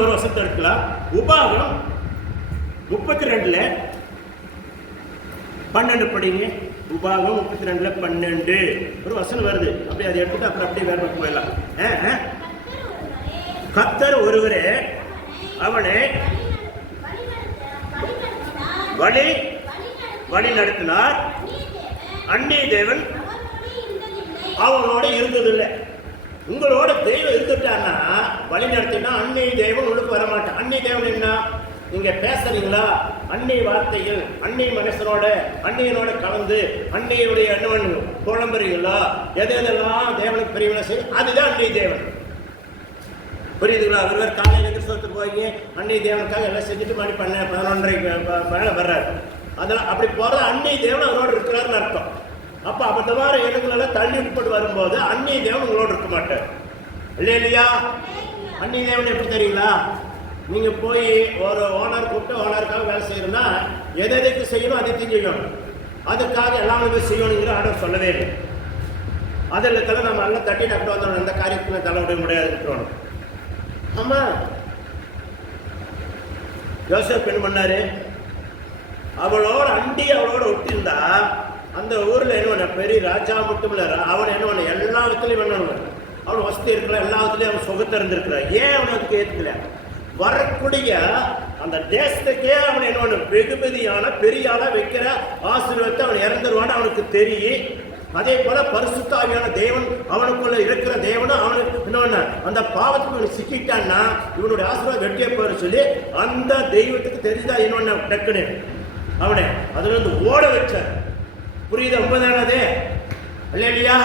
ஒரு வசனத்தை எடுக்கலாம். உபாகம் 32:12 படிங்க. உபாகம் 32:12 ஒரு வசனம் வருது. அப்படியே அதை எடுத்துட்டு அப்புறம் அப்படியே வேற பக்கம் போயிடலாம். கர்த்தர் ஒருவரே அவனை வழி நடத்தினார். அந்நிய தேவன் அவங்களோட இருந்ததில்லை. உங்களோட தெய்வம் இருந்துட்டான்னா வழி நடத்தினா அந்நிய தேவன் உங்களுக்கு வரமாட்டான். அந்நிய தேவன் என்ன? நீங்க பேசுறீங்களா, அந்நிய வார்த்தைகள், அந்நிய மனுஷனோட அந்நியனோட கலந்து அந்நியுடைய அண்ணன் குழம்புறீங்களா, எதெல்லாம் தேவனுக்கு பெரியவனை செய்யும், அதுதான் அந்நிய தேவன். புரியுதுங்களா? ஒருவர் காலையில் கிறிஸ்தவத்துக்கு போய் அந்நிய தேவனுக்காக எல்லாம் செஞ்சுட்டு மணி 11:30 மேலே வர்றாரு. அதெல்லாம் அப்படி போறது அந்நிய தேவன் அவரோட இருக்கிறாருன்னு அர்த்தம். அப்ப அந்த மாதிரி இடங்களெல்லாம் தள்ளி உட்பட்டு வரும்போது அந்நிய தேவன் உங்களோட இருக்க மாட்டார். இல்லையா? அந்நிய தேவன் எப்படி தெரியுங்களா? நீங்க போய் ஒரு ஓனர் கூப்பிட்டு ஓனருக்காக வேலை செய்யணும்னா எதைக்கு செய்யணும் அதை செய்யணும். அதுக்காக எல்லாமே செய்யணுங்கிற ஆர்டர் சொல்லவே இல்லை. அதில் நம்ம எல்லாம் தட்டி நட்டு வந்தோம். எந்த காரியத்துல தலைவிட முடியாது. ஆமா, யோசேப் என்ன பண்ணாரு? அவளோட அண்டி அவளோட ஒட்டிருந்தா அந்த ஊர்ல என்ன பெரிய ராஜா மட்டும் இல்ல, அவன் என்ன பண்ண எல்லா விதத்துலயும் பண்ணணும். அவன் வசதி இருக்கிற எல்லா விதத்துலயும் அவன் சுகத்தை இருந்திருக்கிறான். ஏன் அவனுக்கு ஏத்துக்கல? வரக்கூடிய அந்த தேசத்துக்கே அவன் என்ன பண்ண வெகுமதியான பெரிய ஆளா வைக்கிற ஆசீர்வாதத்தை அவன் இறந்துருவான்னு அவனுக்கு தெரியும். அதே போல பரிசுத்த ஆவியான தேவன் அவனுக்குள்ள இருக்கிற தேவனும் அவனுக்கு என்ன அந்த பாவத்துக்கு சிக்கிட்டான்னா இவனுடைய ஆசீர்வாதம் வெட்டியே போயிரு சொல்லி அந்த தெய்வத்துக்கு தெரிஞ்சா என்ன டக்குன்னு அவனை அதுல இருந்து ஓட வச்சார். புரியுதா? உண்மைதானது இல்லையா?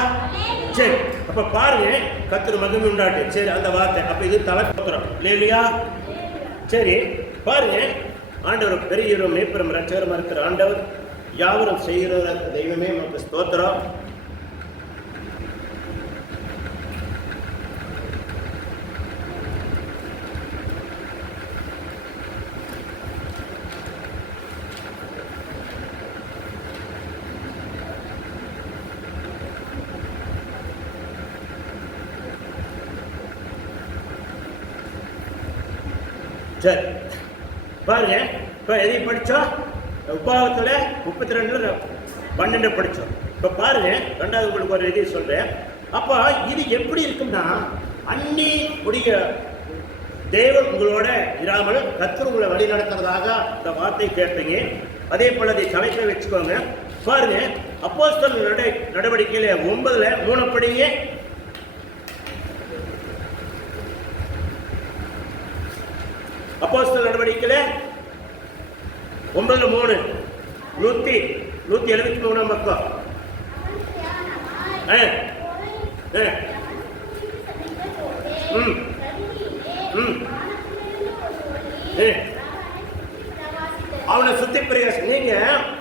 சரி, அப்ப பாருங்க, கர்த்தர் மகிமை உண்டாட்டு. சரி, அந்த வார்த்தை அப்ப இது தலை போக்குறோம் இல்லையா? சரி, பாருங்க, ஆண்டவர் பெரிய மேய்ப்பரும் ரட்சகரமா இருக்கிற ஆண்டவர், யாவரும் செய்கிற தெய்வமே நமக்கு ஸ்தோத்திரம். சரி, பாருங்க, இப்ப எதையும் படிச்சோம். உபாகத்துல 32:12 படிச்சோம். இப்ப பாருங்க, ரெண்டாவது உங்களுக்கு ஒரு இதை சொல்றேன். அப்ப இது எப்படி இருக்கும்னா, அன்னி உடைய தேவன் உங்களோட இராமல் கர்த்தர் உங்களை வழி நடத்துறதாக இந்த வார்த்தை கேட்பீங்க. அதே போல அதை தலைப்பை வச்சுக்கோங்க. பாருங்க, அப்போஸ்தலர் நடவடிக்கையில 9:3 படிங்க. அப்போஸ்தலர் நடவடிக்கையில 9:3 173 பக்கம். அவனை சுத்தி பிரகாசம். நீங்க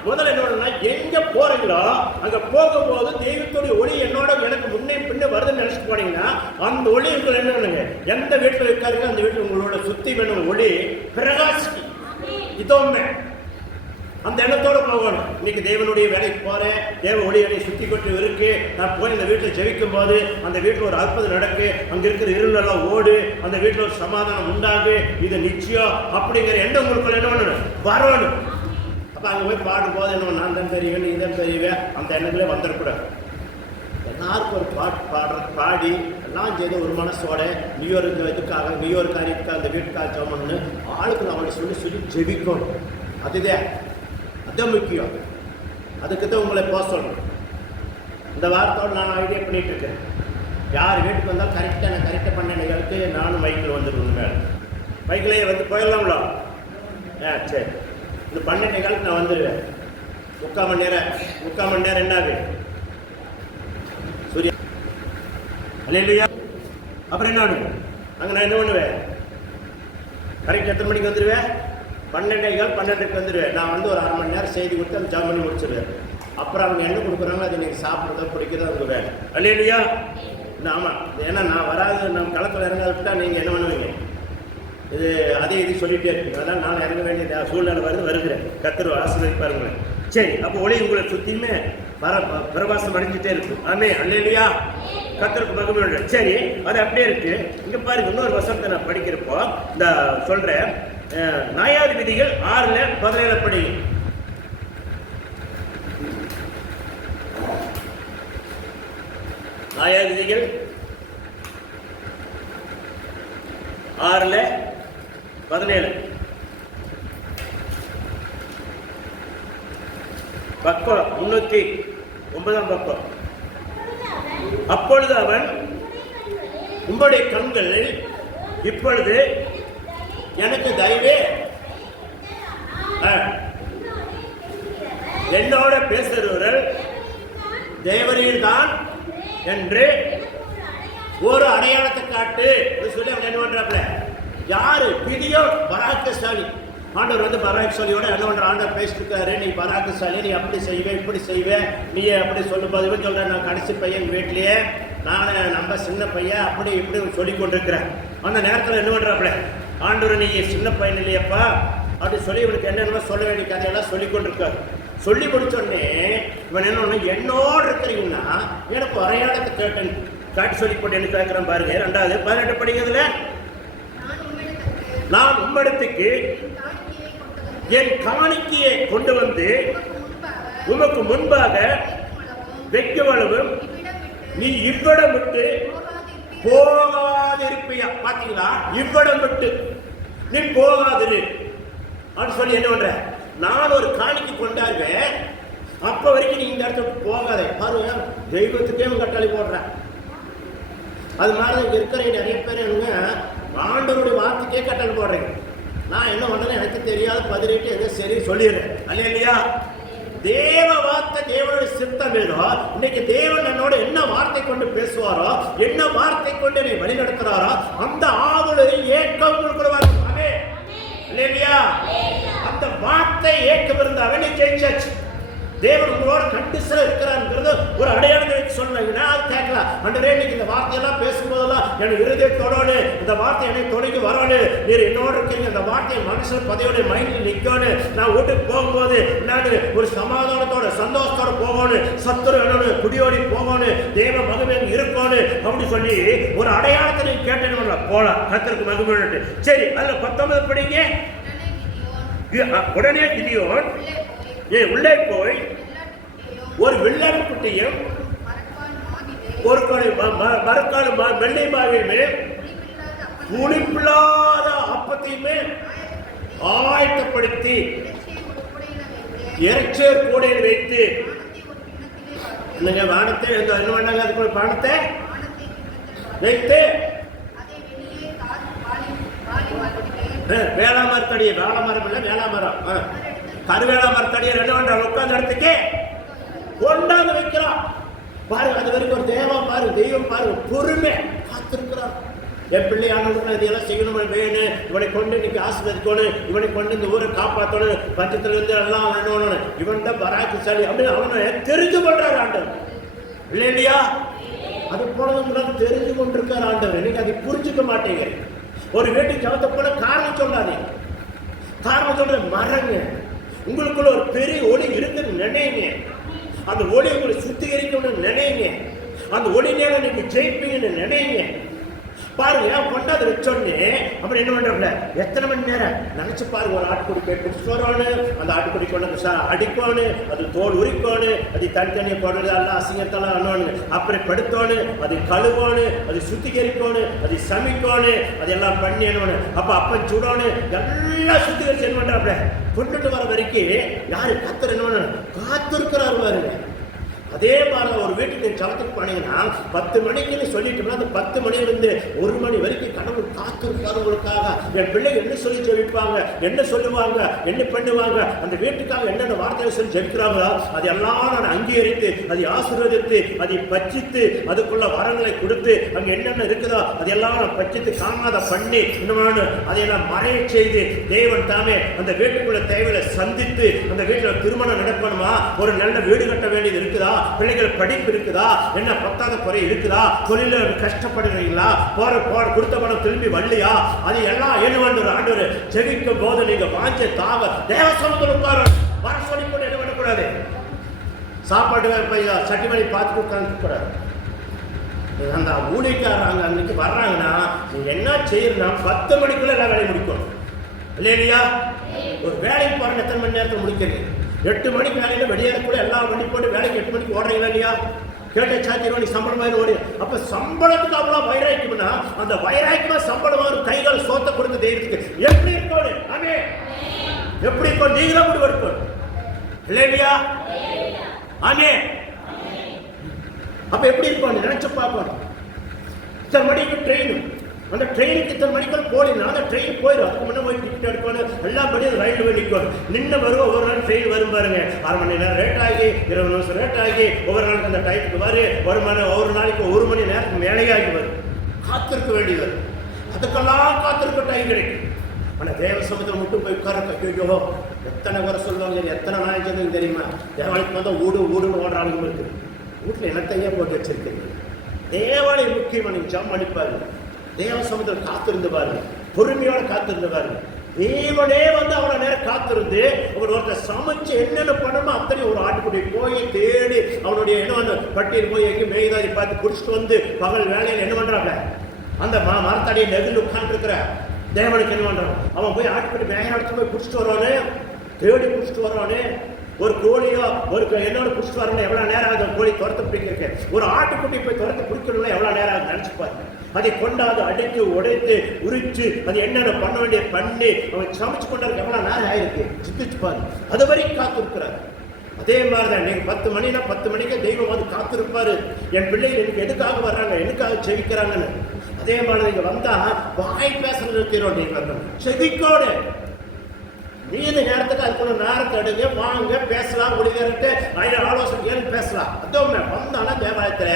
முதல்ல என்ன எங்க போறீங்களோ அங்க போகும்போது தெய்வத்துடைய ஒளி என்னோட எனக்கு முன்னே பின்னே வருதுன்னு நினைச்சிட்டு போனீங்கன்னா அந்த ஒளி உங்களுக்கு என்ன பண்ணுங்க, எந்த வீட்டுல இருக்காருங்க அந்த வீட்டுல உங்களோட சுத்தி வேணும் ஒளி பிரகாசி. இதோமே அந்த எண்ணத்தோட போகணும். இன்னைக்கு தேவனுடைய வேலைக்கு போறேன், தேவ ஒளி என்னை சுத்தி கொண்டு இருக்கு, நான் போய் இந்த வீட்டில் ஜெபிக்கும் போது அந்த வீட்டில் ஒரு அற்புதம் நடக்கு, அங்க இருக்கிற இருளெல்லாம் ஓடு, அந்த வீட்டில் ஒரு சமாதானம் உண்டாகு, இது நிச்சயம் அப்படிங்கிற எண்ணம் உங்களுக்கு என்ன பண்ணணும், வரணும். அப்ப அங்க போய் பாடும் போது என்ன நான் தான் தெரியுவேன், நீ தான் தெரியுவேன், அந்த எண்ணங்களே வந்துடக்கூடாது. எல்லாருக்கும் ஒரு பாட்டு பாடி எல்லாம் செய்த ஒரு மனசோட நியூ ஒரு காரியத்துக்காக அந்த வீட்டுக்காக ஜெபம்னு ஆளுக்கு அவனை சொல்லி ஜெபிக்கணும். அதுதான் முக்கியம். அதுக்கு தான் உங்களை போக சொல்லணும். இந்த வார்த்தையோடு நான் ஐடியா பண்ணிட்டு இருக்கேன். யார் வீட்டுக்கு வந்தாலும் கரெக்டாக பண்ண நிகழ்த்து நானும் மைக்கில் வந்துடுவேன். மேலே மைக்கிலேயே வந்து போயிடலாம்ல. சரி, இந்த பண்ண நிகழ்த்து நான் வந்துடுவேன். 3/4 மணி நேரம் என்ன ஆகு சூரிய இல்லையா? அப்புறம் என்ன ஆகும் அங்கே நான் என்ன பண்ணுவேன், கரெக்ட் எத்தனை மணிக்கு வந்துடுவேன், 12:12க்கு வந்துடுவேன். நான் வந்து ஒரு 1/2 மணி நேரம் செய்தி கொடுத்து அந்த ஜாம் பண்ணி முடிச்சிடுவேன். அப்புறம் அவங்க என்ன கொடுக்குறாங்களோ அதை நீங்கள் சாப்பிட்றதோ பிடிக்கிறதோ அவங்க வேலை இல்லையா? ஆமாம், ஏன்னா நான் வராது, நம்ம களத்தில் இறங்காத விட்டால் நீங்கள் என்ன பண்ணுவீங்க, இது அதே இது சொல்லிகிட்டே இருக்குங்க. அதான் நான் இறங்க வேண்டிய சூழ்நிலை வருகிறேன். கர்த்தர் ஆசீர்வதிப்பாருங்களேன். சரி, அப்போ ஒளி உங்களை சுற்றியுமே பிரவாசம் அடைஞ்சிட்டே இருக்கும். ஆமே அல்லேலூயா. கர்த்தருக்கு மகிமை. சரி, அது அப்படியே இருக்கு. இங்க பாருங்க, இன்னொரு வசனத்தை நான் படிக்கிறப்போ இந்த சொல்றேன். நியாயாதிபதிகள் 6:17 படி. நியாயாதிபதிகள் 6:17 பக்கம் 309 பக்கம். அப்பொழுது அவன், உம்முடைய கண்களில் இப்பொழுது எனக்கு தயவே என்னோட பேசுகிறவர்கள் தேவரீர் தான் என்று ஒரு அடையாளத்தை காட்டு சொல்லி அவங்க என்ன பண்றாப்ல, யாரு? கிதியோன், பராக்கிரமசாலி. ஆண்டவர் வந்து பராக்கிரமசாலியோட என்ன பண்ற, ஆண்டவர் பேசிட்டு, நீ பராக்கிரமசாலி, நீ அப்படி செய்வே இப்படி செய்வே, நீ அப்படி சொல்லும்போது இவன் சொல்ற, நான் கடைசி பையன் வீட்லயே, நான் நம்ம சின்ன பையன் அப்படி இப்படி சொல்லி கொண்டிருக்கிறேன். அந்த நேரத்தில் என்ன பண்றாப்ல, ஆண்டவர் நீ சின்ன பையன் இல்லையப்பா அப்படி சொல்லி இவனுக்கு என்னென்ன சொல்ல வேண்டிய கதையெல்லாம் சொல்லி கொண்டிருக்காரு. சொல்லி முடிச்சோடனே இவன் என்ன, என்னோடு இருக்கிறீங்கன்னா எனக்கு அடையாளத்தை கேட்டேன் காட்டி சொல்லி போட்டு என்ன கேட்கிறேன் பாருங்க. 2வது 18 படிக்கிறதுல, நான் உம்மிடத்துக்கு என் காணிக்கையை கொண்டு வந்து உமக்கு முன்பாக வைக்கவளவும் நீ இவ்விடம் விட்டு போகாதிருப்பியா. பாத்தீங்களா, இவ்விடம் விட்டு நீ போகாதிரு அப்படின்னு சொல்லி என்ன பண்ற, நான் ஒரு காணிக்கை கொண்டாருவேன், அப்ப வரைக்கும் நீ இந்த இடத்துக்கு போகாத. பாருங்க, தெய்வத்துக்கே கட்டாளி போடுறேன். அது மாதிரி இங்க இருக்கிற நிறைய பேர் என்னங்க, ஆண்டவருடைய வார்த்தைக்கே கட்டளை போடுறீங்க. நான் என்ன பண்றேன்னு எனக்கு தெரியாது, பதினெட்டு எதோ சரி சொல்லிடுறேன். அல்ல இல்லையா? தேவ வார்த்தை தேவனுடைய சித்தம் வேறோ. இன்னைக்கு தேவன் என்னோட என்ன வார்த்தை கொண்டு பேசுவாரோ, என்ன வார்த்தை கொண்டு என்னை வழி நடத்துறாரோ, அந்த ஆவலையும் ஏக்கம் கொடுக்கிறவாரு. இல்லையா? அந்த வார்த்தை ஏக்கம் இருந்தாவே நீ ஜெயிச்சாச்சு. தேவன் உங்களோட கண்டிஷன் இருக்கிறாருங்கிறது ஒரு அடையாளத்தை வச்சு சொன்னீங்கன்னா அது கேட்கலாம். அன்றே இன்னைக்கு இந்த வார்த்தையெல்லாம் பேசும்போதெல்லாம் என் இருதயத்தோடு இந்த வார்த்தை என்னை தொடங்கி வரணும், நீர் என்னோட இருக்கீங்க, இந்த வார்த்தையை மனுஷன் பதையோட மைண்டில் நிற்கணும், நான் வீட்டுக்கு போகும்போது நான் ஒரு சமாதானத்தோட சந்தோஷத்தோட போகணும், சத்துரு வேணும், குடியோடி போகணும், தேவ மகிமை இருக்கணும் அப்படி சொல்லி ஒரு அடையாளத்தை நீங்க கேட்டேன்னு போலாம். கர்த்தருக்கு மகிமை. சரி, அதுல 19 படிங்க. உடனே கிதியோன் உள்ளே போய் ஒரு வெள்ளாடு குட்டியும் ஒரு மரக்காடு வெள்ளை மாவியுமே புளிப்பில்லாத அப்பத்தையுமே ஆயத்தப்படுத்தி இறைச்சேர் கூடையில் வைத்து, வானத்தை என்ன பண்ணாங்க, அதுக்கு பானத்தை வைத்து வேளாமரத்தடி, வேளாமரம் இல்ல வேளாமரம், கருவேளா மரத்தடியை 2 மணி உட்கார்ந்த இடத்துக்கு கொண்டாந்து வைக்கிறான். பாருங்க, அது வரைக்கும் ஒரு தேவம் பாருங்க, தெய்வம் பாருங்க, பொறுமை காத்திருக்கிறான். என் பிள்ளையானவர்கள் இதெல்லாம் செய்யணும், வேணும், இவனை கொண்டு இன்னைக்கு ஆசீர்வதிக்கணும், இவனை கொண்டு இந்த ஊரை காப்பாற்றணும், பட்சத்துல இருந்து எல்லாம் வேணும், இவன் தான் பராக்கிரமசாலி அப்படின்னு அவனை தெரிஞ்சு கொள்றாரு ஆண்டவர். இல்லையா? அது போனது தெரிஞ்சு கொண்டிருக்காரு ஆண்டவர். இன்னைக்கு அதை புரிஞ்சுக்க மாட்டேங்க. ஒரு வீட்டுக்கு ஜபத்தை போல காரணம் சொல்லாதீங்க. காரணம் சொல்ற மரங்க, உங்களுக்குள்ள ஒரு பெரிய ஒளி இருக்குன்னு நினைங்க. அந்த ஒளி உங்களை சுத்திகரிக்கணும்னு நினைங்க. அந்த ஒளி நேரம் நீங்க ஜெயிப்பீங்கன்னு நினைங்க. பாருங்க, கொண்டாந்து வச்சோடனே அப்புறம் என்ன பண்றோம்ல, எத்தனை மணி நேரம் நினைச்சு பாருங்க. ஒரு ஆட்டுக்குடி பிடிச்சிட்டு வரணும், அந்த ஆட்டுக்குடி கொண்டு அடிக்கணும், அது தோல் உரிக்கணும், அது தனித்தனியை போடுறது எல்லாம் அசிங்கத்தெல்லாம் அண்ணணும், அப்புறம் படுத்தோணும், அது கழுவணும், அது சுத்திகரிக்கணும், அது சமைக்கணும், அதெல்லாம் பண்ணி என்னணும், அப்பன் சுடணும், எல்லாம் சுத்திகரிச்சு என்ன பண்றாப்ல கொண்டுட்டு வர வரைக்கும் யாரு கத்தர் என்ன காத்திருக்கிறாரு பாருங்க. அதே மாதிரி ஒரு வீட்டுக்கு சலத்துக்கு போனீங்கன்னா 10 மணிக்குன்னு சொல்லிட்டோம்னா அந்த 10 மணிலிருந்து 1 மணி வரைக்கும் கடவுள் காத்திருப்பாருங்களுக்காக. என் பிள்ளை என்ன சொல்லி ஜெபிப்பாங்க, என்ன சொல்லுவாங்க, என்ன பண்ணுவாங்க, அந்த வீட்டுக்காக என்னென்ன வார்த்தைகளை சொல்லி ஜெபிக்கிறாங்களோ அதெல்லாம் நான் அங்கீகரித்து, அதை ஆசீர்வதித்து, அதை பச்சித்து, அதுக்குள்ள வரங்களை கொடுத்து, அங்கே என்னென்ன இருக்குதோ அதெல்லாம் நான் பச்சித்து காணாத பண்ணி இன்னொன்று அதையெல்லாம் மறைய செய்து தேவன் தாமே அந்த வீட்டுக்குள்ள தேவையை சந்தித்து அந்த வீட்டில் திருமணம் நடக்கணுமா, ஒரு நல்ல வீடு கட்ட வேண்டியது இருக்குதா, பிள்ளைகள் படிப்பு இருக்குதா, என்ன பத்தாத குறை இருக்குதா, தொழில கஷ்டப்படுறீங்களா, போற கொடுத்த பணம் திரும்பி வரலையா, அது எல்லாம் என்ன ஒரு ஆண்டவர் ஜெபிக்கும் போது நீங்க வாஞ்ச தாவ தேவசமத்தில் உட்கார வர சொல்லி போட்டு என்ன பண்ணக்கூடாது, சாப்பாட்டு பையா சட்டிமணி பார்த்துட்டு உட்கார்ந்து கூடாது. அந்த ஊழியக்காரங்க அன்னைக்கு வர்றாங்கன்னா நீங்க என்ன செய்யணும்னா 10 மணிக்குள்ள எல்லாம் வேலையை முடிக்கணும் இல்லையா? ஒரு வேலைக்கு போற எத்தனை மணி நேரத்தில் முடிக்கிறது? 8 மணிக்கு வேலையில வெளியேறக்கூட எல்லாம் வண்டி போட்டு வேலைக்கு 8 மணிக்கு ஓடுறீங்களா இல்லையா? கேட்ட சாத்திரம் நீ சம்பளம் மாதிரி ஓடி. அப்ப சம்பளத்துக்கு அவ்வளவு வைராக்கியம்னா அந்த வைராக்கியமா சம்பளம் ஒரு கைகள் சோத்த கொடுத்து தெய்வத்துக்கு எப்படி இருக்கணும்? ஆமே எப்படி இருக்கும்? நீங்களும் அப்படி இருக்கும் இல்லையா? ஆமே அப்ப எப்படி இருக்கும் நினைச்சு பார்க்கணும். இத்தனை மணிக்கு ட்ரெயின், அந்த ட்ரெயினுக்கு இத்தனை மணிக்குள்ள போனீங்கன்னா அந்த ட்ரெயின் போயிடும். அதுக்கு முன்னே போய் டிக்கெட் எடுக்கணும், எல்லாம் படி அந்த ரயில்வே நிற்கணும். நின்று வருவோம். ஒவ்வொரு நாள் ட்ரெயின் வரும் பாருங்க, 1/2 மணி நேரம் லேட் ஆகி 20 நிமிஷம் லேட் ஆகி ஒவ்வொரு நாளுக்கு அந்த டைத்துக்கு ஒவ்வொரு நாளைக்கு 1 மணி நேரத்துக்கு மேலேயாகி வரும். காத்திருக்க வேண்டியது. அதுக்கெல்லாம் காத்திருக்க டைம் கிடைக்கும். ஆனால் தேவ சமுத்திரம் மட்டும் போய் உட்கார ஐயோ எத்தனை வர சொல்லுவாங்க, எத்தனை நாள் சொன்னது தெரியுமா? தேவாலயத்துக்கு வந்தால் ஊடுன்னு ஓடுறாங்க இருக்குது. வீட்டில் என்னத்தையே போட்டு வச்சிருக்கீங்க. தேவாலய முக்கியமாக நீங்கள் ஜம் அடிப்பாரு. தேவ சமுத்திரம் காத்திருந்து பாருங்க, பொறுமையோட காத்திருந்து பாருங்க. தேவனே வந்து அவ்வளோ நேரம் காத்திருந்து அவர் ஒருத்தர் சமைச்சு என்னென்ன பண்ணணுமோ அத்தனை ஒரு ஆட்டுக்குட்டி போய் தேடி அவனுடைய என்ன பட்டியல் போய் எங்கேயும் மேய்தாரி பார்த்து குடிச்சிட்டு வந்து பகல் வேலையில் என்ன பண்ணுறாங்க, அந்த மரத்தடியை நெகிழ்ந்து உட்காந்துருக்கிற தேவனுக்கு என்ன பண்றான்? அவன் போய் ஆட்டுக்குட்டி மேக எடுத்து போய் பிடிச்சிட்டு வருவானே, தேடி பிடிச்சிட்டு வருவானே. ஒரு கோழியோ ஒரு என்னோட பிடிச்சிட்டு வரணும் எவ்வளோ நேரம் ஆகுது? கோழி துரத்து பிடிக்க ஒரு ஆட்டுக்குட்டி போய் துரத்து பிடிக்கணும்னா எவ்வளோ நேரம் ஆகுது நினச்சி பாருங்க. அதை கொண்டாந்து அடித்து உடைத்து உரிச்சு அது என்னென்ன பண்ண வேண்டிய பண்ணி அவன் சமைச்சு கொண்டாரு எவ்வளோ நேரம் ஆயிருக்கு சிந்திச்சு பாருங்க. அது வரைக்கும் காத்திருக்கிறார். அதே மாதிரிதான் நீங்க 10 மணினா 10 மணிக்கு தெய்வம் வந்து காத்திருப்பாரு. என் பிள்ளைகள் எனக்கு எதுக்காக வர்றாங்க, எதுக்காக செவிக்கிறாங்கன்னு. அதே மாதிரி நீங்க வந்தா வாய் பேசுறது நிறுத்திடும். நீங்க வரணும் செவிக்கோடு மீது நேரத்துக்கு அதுக்குள்ள நேரத்தை எடுங்க, வாங்க பேசலாம், ஒளிகரட்டு ஆலோசனை கேள்வி பேசலாம். அதுவும் வந்தாலும் தேவாலயத்துல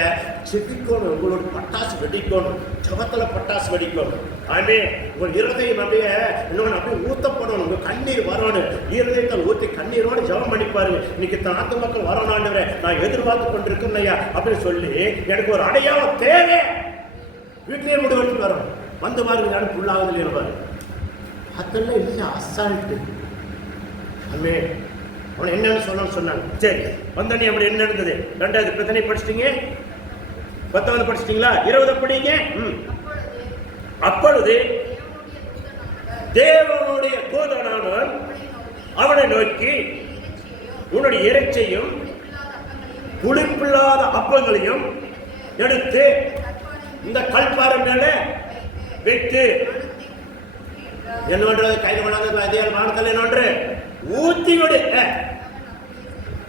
செவிக்கணும், உங்களோட பட்டாசு வெடிக்கணும், ஜபத்துல பட்டாசு வெடிக்கணும். ஆமே உங்கள் இருதயம் அப்படியே இன்னொன்று அப்படியே ஊத்தப்படணும், உங்க கண்ணீர் வரணும். இருதயத்தை ஊற்றி கண்ணீரோடு ஜபம் பண்ணிப்பாருங்க. இன்னைக்கு நாட்டு மக்கள் வரணும்னு நான் எதிர்பார்த்து கொண்டிருக்கேன் ஐயா அப்படின்னு சொல்லி எனக்கு ஒரு அடையாளம் தேவை. வீட்டிலேயே முடிவெடுத்து வரணும். வந்து பாருங்க யாரும் புல்லாகுது இல்லையா பாருங்க. அதெல்லாம் இல்லை, அசால்ட்டு. அம்மே அவனை என்னன்னு சொன்னாங்க. சரி வந்தனே அப்படி என்ன இருந்தது? 2வது பிரச்சனை படிச்சிட்டீங்க, 10வது படிச்சிட்டீங்களா? 20 படிங்க. அப்பொழுது தேவனுடைய தூதனானவன் அவனை நோக்கி உன்னுடைய இறைச்சையும் புளிப்பில்லாத அப்பங்களையும் எடுத்து இந்த கல்பாறை மேல வைத்து என்ன பண்றது? கைது பண்ணாத அதே மானத்தில் என்ன ஊத்தி விடு.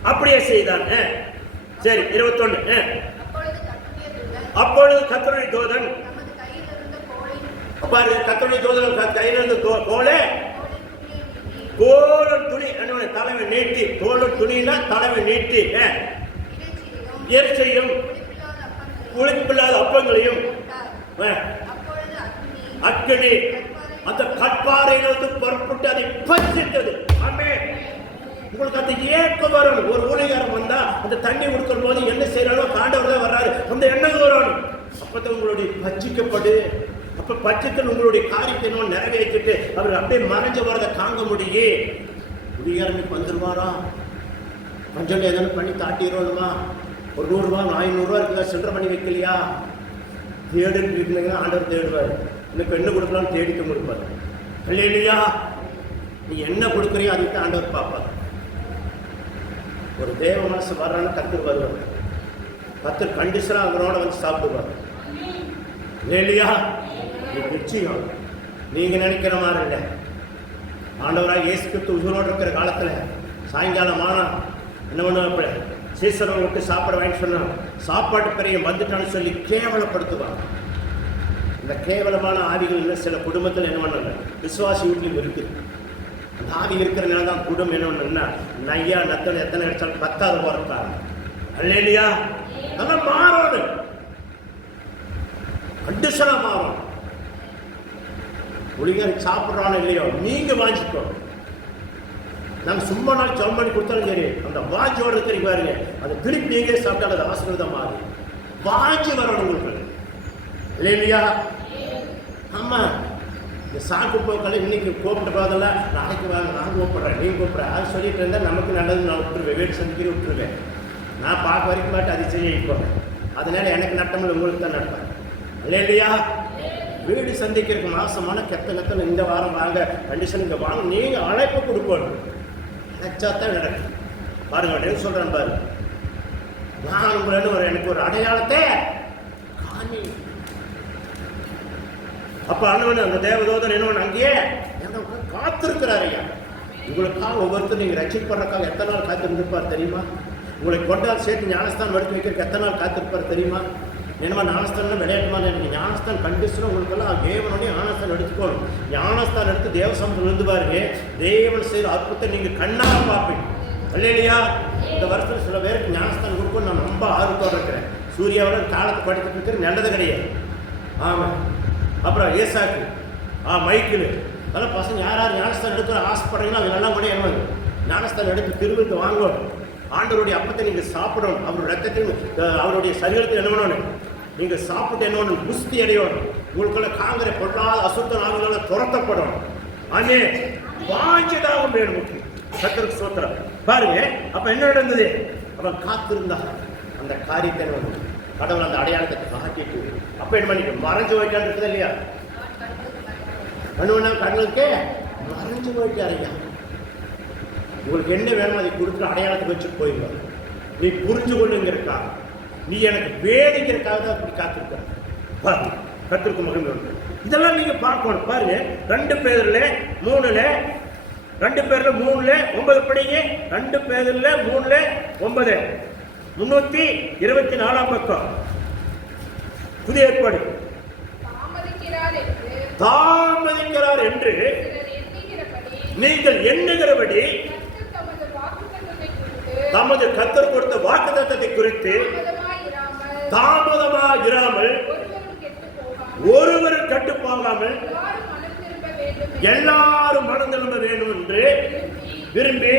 அப்படியே செய்தான். சரி 21. அப்பொழுது கர்த்தருடைய தூதன் பாரு, கர்த்தருடைய தூதன் கையில் இருந்து கோலம் துணி தலைமை நீட்டி, தோளும் துணினா தலைமை நீட்டி இறைச்சையும் புளிப்பில்லாத அப்பங்களையும் அக்கினி அந்த கற்பாறையிலிருந்து புறப்பட்டு அதை பறிச்சிட்டது. ஆமே உங்களுக்கு அந்த ஏக்கம் வரணும். ஒரு ஊழியக்காரன் வந்தா அந்த தண்ணி கொடுக்கும் போது என்ன செய்யறாலும் காண்டவர் தான் வர்றாரு, அந்த எண்ணம் வரணும். அப்பதான் உங்களுடைய பச்சிக்கப்படு. அப்ப பட்சத்தில் உங்களுடைய காரியத்தை நிறைவேற்றிட்டு அவர் அப்படியே மறைஞ்சு வரதை தாங்க முடியும். ஊழியக்காரனுக்கு வந்துருவாரா, கொஞ்சம் எதனா பண்ணி தாட்டிடுவோமா? ஒரு 100 ரூபா 500 இருக்குதா, சில்லறை பண்ணி வைக்கலையா? தேடிட்டு இருக்கீங்கன்னா ஆண்டவர் தேடுவார். இன்னும் பெண்ணு கொடுக்கலான்னு தேடிக்க கொடுப்பாரு இல்லையா? நீ என்ன கொடுக்குறியோ அதுக்கு ஆண்டவர் பார்ப்பார். ஒரு தேவ மனசு வர்றான்னு கத்தர் வருவார். கத்தர் கண்டிஷனா அவனோட வந்து சாப்பிடுவார் இல்லையா? நிச்சயம் நீங்க நினைக்கிற மாதிரி இல்லை. ஆண்டவராக இயேசு கிறிஸ்து உயிரோடு இருக்கிற காலத்துல சாயங்காலம் ஆனா என்ன பண்ணுவாங்க, சீசனை விட்டு சாப்பாடு வாங்கி சொன்னா சாப்பாட்டு பெரிய வந்துட்டான்னு சொல்லி கேவலப்படுத்துவாங்க. இந்த கேவலமான ஆவிகள் சில குடும்பத்தில் என்ன பண்ணல, விசுவாசி வீட்லையும் இருக்குது. அந்த ஆவி இருக்கிறதுனால தான் குடும்பம் என்ன பண்ணுன்னா நையா நத்தனை எத்தனை கிடைச்சாலும் 10வது போறப்பாங்க இல்லையா? அதெல்லாம் மாறணும், கண்டிஷனா மாறும். ஒளிகாரி சாப்பிட்றானோ இல்லையோ நீங்க வாங்கிக்கோ. நாங்க சும்மா நாள் ஜம் பண்ணி கொடுத்தாலும் சரி, அந்த வாஞ்சியோட இருக்கிற பாருங்க, அதை திருப்பி நீங்களே சாப்பிட்டாலும் அது ஆசீர்வாதம் மாறி வாஞ்சி வரணும் உங்களுக்கு இல்லையா? ஆமா, இந்த சாக்கு போக்களை இன்னைக்கு கூப்பிட்டு போதல்ல, நாளைக்கு வாங்க நான் கூப்பிட்றேன் நீங்க கூப்பிட்றேன் அது சொல்லிட்டு இருந்தா நமக்கு நல்லது. நான் விட்டுருவேன், வீட்டு சந்திக்கிறேன் விட்டுருவேன். நான் பார்க்க வரைக்கும் மாட்டேன், அது செய்ய இப்போ அதனால எனக்கு நட்டமில்லை, உங்களுக்கு தான் நடப்பாங்க இல்லையா? வீடு சந்திக்கிறதுக்கு மாசமான கெத்தனை இந்த வாரம் வாங்க, கண்டிஷன் இங்கே வாங்க, நீங்கள் அழைப்பு கொடுக்கணும். நினைச்சாத்தான் நடக்கும். பாருங்க, என்ன சொல்கிறேன் பாரு, நான் உங்களை எனக்கு ஒரு அடையாளத்தை காணி. அப்போ அண்ணவன் அந்த தேவதூதன் என்னவன் அங்கேயே காத்திருக்கிறார் ஐயா. உங்களுக்காக ஒவ்வொருத்தரும் நீங்கள் ரட்சிப்படுறக்காக எத்தனை நாள் காத்திருந்திருப்பார் தெரியுமா? உங்களை கொண்டால் சேர்த்து ஞானஸ்தானம் எடுத்து வைக்கிறதுக்கு எத்தனை நாள் காத்திருப்பார் தெரியுமா? என்னமா ஞானஸ்தானம் விளையாட்டுமான எனக்கு ஞானஸ்தான் கண்டிஷனும் உங்களுக்கெல்லாம் தேவனுடைய ஞானஸ்தான் எடுத்துக்கணும். ஞானஸ்தான் எடுத்து தேவசமத்தில் இருந்து பாருங்க, தேவன் செய்கிற அற்புதத்தை நீங்கள் கண்ணாக பார்ப்பீங்க இல்லையா? இந்த வருஷத்தில் சில பேருக்கு ஞானஸ்தானம் கொடுக்கணும் நான் ரொம்ப ஆர்வத்தோடு இருக்கிறேன். சூர்யாவோட காலத்தை படித்துட்டு இருக்கிறது நல்லது கிடையாது. ஆமாம். அப்புறம் ஏசாக்கு மைக்கிள் அதெல்லாம் பசங்க யார் யார் ஞானஸ்தானம் எடுக்கிற ஆசைப்படுறீங்களோ அதெல்லாம் கூட என்ன ஞானஸ்தானம் எடுத்து திருவிழத்து வாங்கணும். ஆண்டவருடைய அப்பத்தை நீங்கள் சாப்பிடணும். அவருடைய ரத்தத்தையும் அவருடைய சரீரத்தை என்ன பண்ணணும், நீங்கள் சாப்பிட்டு என்ன பண்ணணும், புஸ்தி அடையணும். உங்களுக்குள்ள காங்கிற பொருளாத அசுத்த நாடுகளால் துரத்தப்படணும். ஆமே வாஞ்சதாக வேணும். கர்த்தருக்கு ஸ்தோத்திரம். பாருங்க, அப்ப என்ன நடந்தது? அவன் காத்திருந்தா அந்த காரியத்தை கடவுள் அந்த அடையாளத்தை காட்டிட்டு அப்ப என்ன பண்ணிட்டு மறைஞ்சு போயிட்டான் இருக்குது இல்லையா? பண்ணுவா கடவுளுக்கு மறைஞ்சு போயிட்டார் ஐயா. உங்களுக்கு என்ன வேணும் அதை கொடுக்குற அடையாளத்தை வச்சுட்டு போயிடுவார். நீ புரிஞ்சு கொள்ளுங்கிறக்கா, நீ எனக்கு வேடிக்கிறதுக்காக தான் அப்படி காத்திருக்க. பாருங்க, கத்திற்கு மகிழ்ந்து இதெல்லாம் நீங்க பார்க்கணும். பாருங்க, 2 பேர்ல 3 9 படிங்க. 2 பேர்ல 3 9 324 பக்கம் புதிய ஏற்பாடு. தாமதிக்கிறார் என்று நீங்கள் எண்ணுகிறபடி தமது கர்த்தர் கொடுத்த வாக்குத்தத்தத்தை குறித்து தாமதமாயிராமல் ஒருவர் கெட்டு போகாமல் எல்லாரும் மனம் திரும்ப வேண்டும் என்று விரும்பி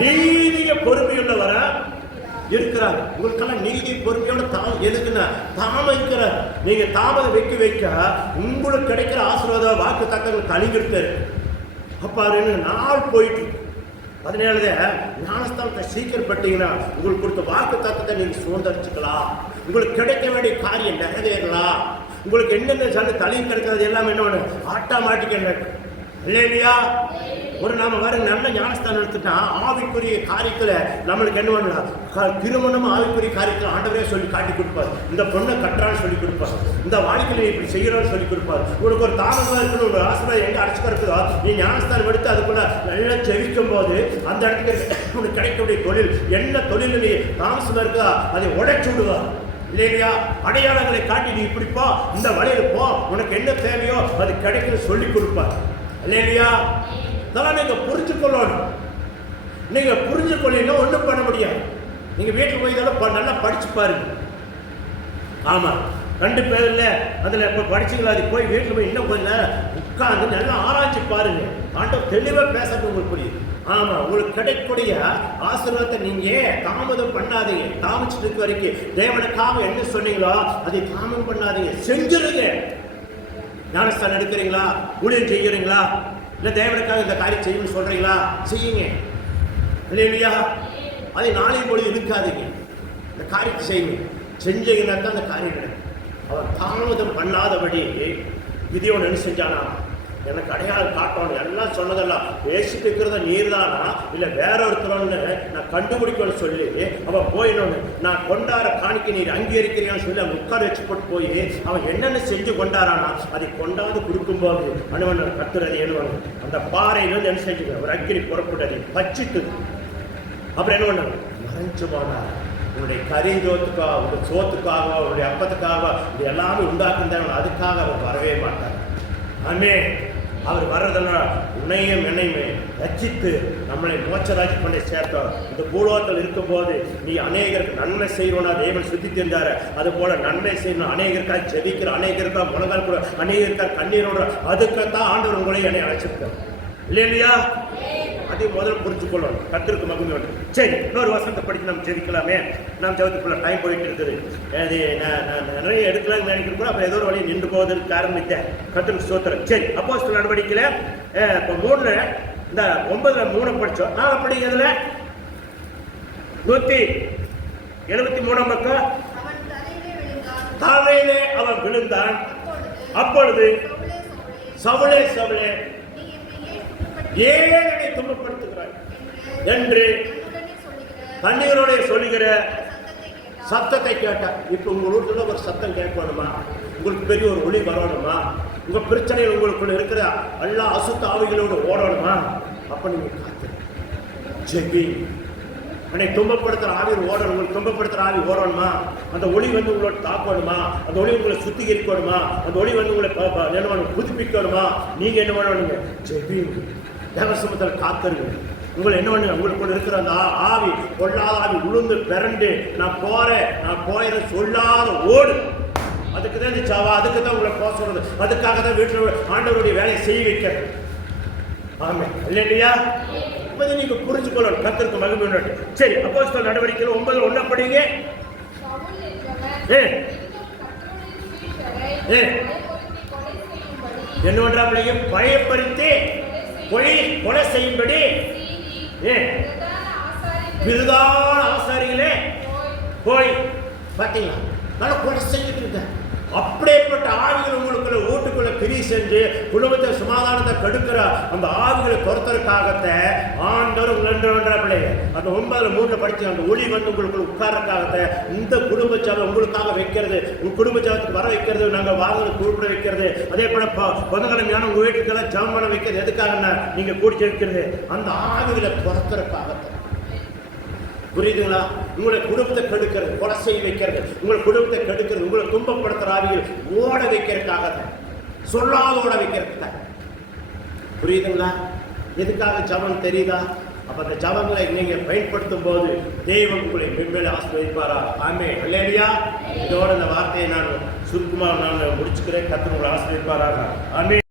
நீதிய பொறுமையுள்ளவரா இருக்கிறார். உங்களுக்கெல்லாம் நீதி பொறுமையோட எதுக்குன்னா தாமதிக்கிறார். நீங்க தாமதம் வைக்க உங்களுக்கு கிடைக்கிற ஆசீர்வாத வாக்கு தத்தங்கள் கழிஞ்சிருக்காரு. அப்பாரு நாள் போயிட்டு அதனால ஞானஸ்தானத்தை சீக்கிரம் பட்டீங்கன்னா உங்களுக்கு கொடுத்த வாக்கு தத்தத்தை நீங்க சுதந்திரிச்சுக்கலாம். உங்களுக்கு கிடைக்க வேண்டிய காரியம் நிறைவேறலாம். உங்களுக்கு என்னென்ன சண்டை தலையும் கிடைக்கிறது எல்லாம் என்ன பண்ணு ஆட்டோமேட்டிக்கா இல்லையா? ஒரு நாம வேற நல்ல ஞானஸ்தானம் எடுத்துட்டா ஆவிக்குரிய காரியத்துல நம்மளுக்கு என்ன பண்ணலாம், திருமணம் ஆவிக்குரிய காரியத்துல ஆண்டவரே சொல்லி காட்டி கொடுப்பாரு. இந்த பொண்ணை கட்டுறான்னு சொல்லி கொடுப்பாரு, இந்த வாழ்க்கையில இப்படி செய்யறான்னு சொல்லி கொடுப்பாரு. உனக்கு ஒரு தாமதமா இருக்கணும், ஒரு ஆசிரியர் எங்க அடைச்சுக்க இருக்குதோ நீ ஞானஸ்தானம் எடுத்து அதுக்குள்ள நல்லா செவிக்கும் போது அந்த இடத்துக்கு உனக்கு கிடைக்கக்கூடிய தொழில் என்ன தொழில் நீ தாமசமா இருக்கா அதை உடைச்சு விடுவா இல்லையா? அடையாளங்களை காட்டி நீ இப்படி போ, இந்த வழியில போ, உனக்கு என்ன தேவையோ அது கிடைக்குன்னு சொல்லி கொடுப்பார் இல்லையா? அதெல்லாம் நீங்க புரிஞ்சு கொள்ளணும். நீங்க புரிஞ்சு கொள்ளீங்கன்னா ஒன்றும் பண்ண முடியாது. நீங்க வீட்டில் போய் இதெல்லாம் நல்லா படிச்சு பாருங்க. ஆமா, 2 பேர்ல அதுல இப்ப படிச்சுங்களா, அது போய் வீட்டில் போய் இன்னும் கொஞ்ச நேரம் உட்கார்ந்து நல்லா ஆராய்ச்சி பாருங்க. ஆண்டவர் தெளிவா பேசுறது உங்களுக்கு புரியுது. ஆமா, உங்களுக்கு கிடைக்கக்கூடிய ஆசீர்வாதத்தை நீங்க தாமதம் பண்ணாதீங்க. தாமதிச்சுட்டு இருக்க வரைக்கும் தேவனுக்காக என்ன சொன்னீங்களோ அதை தாமதம் பண்ணாதீங்க, செஞ்சிருங்க. ஞானஸ்தானம் எடுக்கிறீங்களா, ஊழியம் செய்யறீங்களா, இல்ல தேவனுக்காக இந்த காரியம் செய்யணும்னு சொல்றீங்களா, செய்யுங்க இல்லையா? அதை நாளைய மொழி இருக்காதீங்க, இந்த காரியத்தை செய்யுங்க. செஞ்சீங்கன்னா தான் அந்த காரியம் கிடைக்கும். அவர் தாமதம் பண்ணாதபடி கிதியோன் என்ன செஞ்சானா, எனக்கு அடையாளம் காட்டணும் எல்லாம் சொன்னதெல்லாம் பேசிட்டு இருக்கிறத நீர் தானா இல்லை வேற ஒருத்தரோன்னு நான் கண்டுபிடிக்கணும்னு சொல்லி அவன் போயிடணும். நான் கொண்டாட காணிக்க நீர் அங்கீகரிக்கிறேன்னு சொல்லி அவன் உட்கார வச்சு போட்டு போய் அவன் என்னென்ன செஞ்சு கொண்டாடானா அதை கொண்டாந்து கொடுக்கும்போது அனுவன் கத்துறது என்னவன் அந்த பாறையிலிருந்து என்ன செஞ்சுக்க ஒரு அக்கினி புறப்பட்டது பச்சிட்டு. அப்புறம் என்ன பண்ண மறைஞ்சு போனார். உன்னுடைய கரிஞ்சோத்துக்காக, உங்களுடைய சோத்துக்காக, உன்னுடைய அப்பத்துக்காக இது எல்லாமே உண்டாக்குறவன் அதுக்காக அவர் வரவே மாட்டார். ஆமே, அவர் வர்றதெல்லாம் உன்னையும் என்னையுமே ரட்சித்து நம்மளை மோட்சராஜ் பண்ணி சேர்த்தோம். இந்த பூலோகத்தில் இருக்கும்போது நீ அநேகருக்கு நன்மை செய்யணும்னா தேவன் சுத்தி தெரிந்தாரு. அது போல நன்மை செய்யணும், அநேகருக்காக ஜெபிக்கிற, அநேகருக்கா முழங்கால் கூட, அநேகருக்கா கண்ணீரோட, அதுக்குத்தான் ஆண்டவர் உங்களை என்னை அழைச்சிருக்கார் இல்லையா? அதை முதல்ல புரிஞ்சு கொள்ளணும். கர்த்தருக்கு மகிமை வேண்டும். சரி, இன்னொரு வசனத்தை படித்து நம்ம ஜெபிக்கலாமே. நாம் ஜெபத்துக்குள்ள டைம் போயிட்டு இருக்குது. அது நான் நிறைய எடுக்கலாம்னு நினைக்கிறோம். அப்புறம் ஏதோ ஒரு வழியை நின்று போவதற்கு ஆரம்பித்தேன். கர்த்தருக்கு ஸ்தோத்திரம். சரி, அப்போஸ்தலர் நடவடிக்கையில இப்போ 3 இந்த 9ல் 3 படித்தோம். 4 படிக்கிறதுல 73ஆம் பக்கம். தலையிலே அவன் விழுந்தான். அப்பொழுது சவுலே சவுலே ஏன் என்னை துன்பப்படுத்துகிறாய் என்று தண்ணீரோட சொல்லுகிற சத்தத்தை கேட்டார். இப்ப உங்க வீட்டுல ஒரு சத்தம் கேட்கணுமா? உங்களுக்கு பெரிய ஒரு ஒளி வரணுமா? உங்க பிரச்சனைகள் உங்களுக்குள்ள இருக்கிற எல்லா அசுத்த ஆவிகளோடு ஓடணுமா? அப்ப நீங்க காத்து ஜெபி. என்னை துன்பப்படுத்துற ஆவி ஓடணும். உங்களுக்கு துன்பப்படுத்துற ஆவி ஓடணுமா? அந்த ஒளி வந்து உங்களோட தாக்கணுமா? அந்த ஒளி உங்களை சுத்திகரிக்கணுமா? அந்த ஒளி வந்து உங்களை என்ன புதுப்பிக்கணுமா? நீங்க என்ன பண்ணணுங்க? ஜெபி. தேவசமத்தில் காத்துருங்க. உங்களை என்ன பண்ணுங்க? உங்களுக்கு இருக்கிற அந்த ஆவி, கொள்ளாத ஆவி உளுந்து பிறண்டு நான் போறேன் சொல்லாத ஓடு. அதுக்கு தான் இந்த சாவா, அதுக்கு தான் உங்களை போக சொல்றது, அதுக்காக தான் வீட்டில் ஆண்டவருடைய வேலையை செய்ய வைக்கிறது. ஆமே இல்லையா? இப்ப நீங்க புரிஞ்சுக்கொள்ளணும். கர்த்தருக்கு மகிமை. சரி, அப்போஸ்தலர் நடவடிக்கைகள் 9:1 படிங்க. என்ன பண்றாங்க? பயப்படுத்தி கொலை செய்யும்படி பிரதான ஆசாரிகளே போய் பாத்தீங்களா, நல்ல கொலை செஞ்சுட்டு இருக்க. அப்படிப்பட்ட ஆவிகள் உங்களுக்குள்ள வீட்டுக்குள்ள பிரி செஞ்சு குடும்பத்தை சமாதானத்தை கெடுக்கிற அந்த ஆவிகளை துரத்துறதுக்காகத்த ஆண்டவர் பிள்ளைங்க அந்த 9:3 படிச்சு அந்த ஒளி வந்து உங்களுக்குள்ள உட்கார்றதுக்காகத்த இந்த குடும்ப சபை உங்களுக்காக வைக்கிறது, உங்க குடும்ப சபத்துக்கு வர வைக்கிறது, நாங்க வாங்க குறிப்பிட வைக்கிறது. அதே போல பொதுக்கிழமையான உங்க வீட்டுக்கெல்லாம் ஜாமான வைக்கிறது. எதுக்காக? நீங்க கூடி சேர்க்கிறது அந்த ஆவிகளை துரத்துறதுக்காகத்த. புரியுதுங்களா? உங்களை குடும்பத்தை கெடுக்கிறது, கொலை செய்ய வைக்கிறது, உங்களை குடும்பத்தை கெடுக்கிறது, உங்களை துன்பப்படுத்துற ஆவிகள் ஓட வைக்கிறதுக்காக, சொல்லாத ஓட வைக்கிறதுக்காக. புரியுதுங்களா? எதுக்காக ஜபம் தெரியுதா? அப்ப அந்த ஜபங்களை நீங்க பயன்படுத்தும் போது தெய்வம் உங்களை மென்மேல ஆசீர்வதிப்பாரா? ஆமே அல்லேலூயா. இதோட இந்த வார்த்தையை நான் சுருக்கமாக முடிச்சுக்கிறேன். கர்த்தர் உங்களை ஆசீர்வதிப்பாராக. ஆமே.